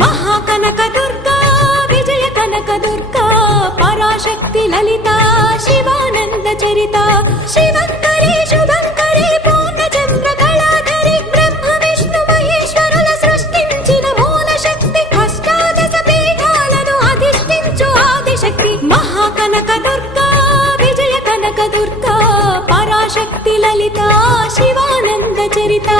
మహాకనక దుర్గా విజయ కనక దుర్గా పరాశక్తి లలిత శివానంద చరిత శివంకరి శుభంకరి పూర్ణచంద్ర కళాధరి బ్రహ్మ విష్ణు మహేశ్వరుల సృష్టించిన మూల శక్తి అష్టాదశ పీఠాలను అధిష్ఠించు ఆదిశక్తి మహాకనక దుర్గా విజయ కనక దుర్గా పరాశక్తి లలిత శివానంద చరిత